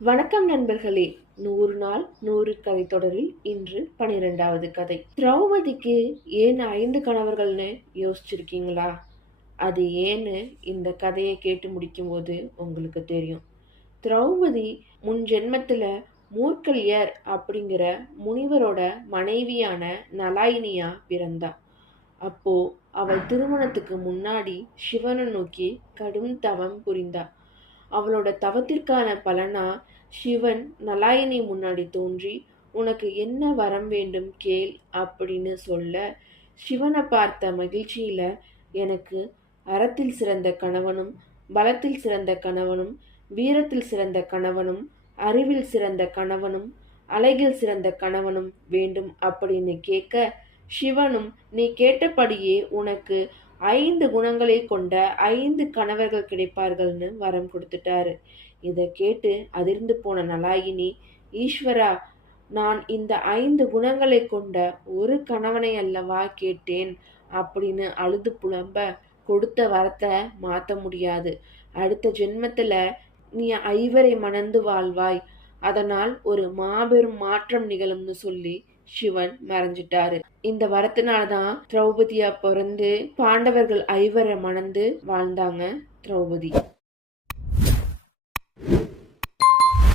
வணக்கம் நண்பர்களே. 100 நாள் 100 கதை தொடரில் இன்று 12வது கதை. திரௌபதிக்கு ஏன் 5 கணவர்கள்னு யோசிச்சிருக்கீங்களா? அது ஏன்னு இந்த கதையை கேட்டு முடிக்கும் போது உங்களுக்கு தெரியும். திரௌபதி முன் ஜென்மத்துல மூர்க்கல்யர் அப்படிங்கிற முனிவரோட மனைவியான நலாயினியா பிறந்தா. அப்போ அவள் திருமணத்துக்கு முன்னாடி சிவனை நோக்கி கடும் தவம் புரிந்தா. அவளோட தவத்திற்கான பலனா சிவன் நலாயினி முன்னாடி தோன்றி, உனக்கு என்ன வரம் வேண்டும் கேள் அப்படின்னு சொல்ல, சிவனை பார்த்த மகிழ்ச்சியில, எனக்கு அறத்தில் சிறந்த கணவனும், பலத்தில் சிறந்த கணவனும், வீரத்தில் சிறந்த கணவனும், அறிவில் சிறந்த கணவனும், அழகில் சிறந்த கணவனும் வேண்டும் அப்படின்னு கேட்க, சிவனும் நீ கேட்டபடியே உனக்கு 5 குணங்களை கொண்ட 5 கணவர்கள் கிடைப்பார்கள்னு வரம் கொடுத்துட்டாரு. இதை கேட்டு அதிர்ந்து போன நலாயினி, ஈஸ்வரா, நான் இந்த 5 குணங்களை கொண்ட ஒரு கணவனை அல்லவா கேட்டேன் அப்படின்னு அழுது புலம்ப, கொடுத்த வரத்தை மாற்ற முடியாது. அடுத்த ஜென்மத்துல நீ 5 மணந்து வாழ்வாய், அதனால் ஒரு மாபெரும் மாற்றம் நிகழும்னு சொல்லி சிவன் மறைஞ்சிட்டாரு. இந்த வரத்தினால்தான் திரௌபதியா பிறந்து பாண்டவர்கள் 5 மணந்து வாழ்ந்தாங்க திரௌபதி.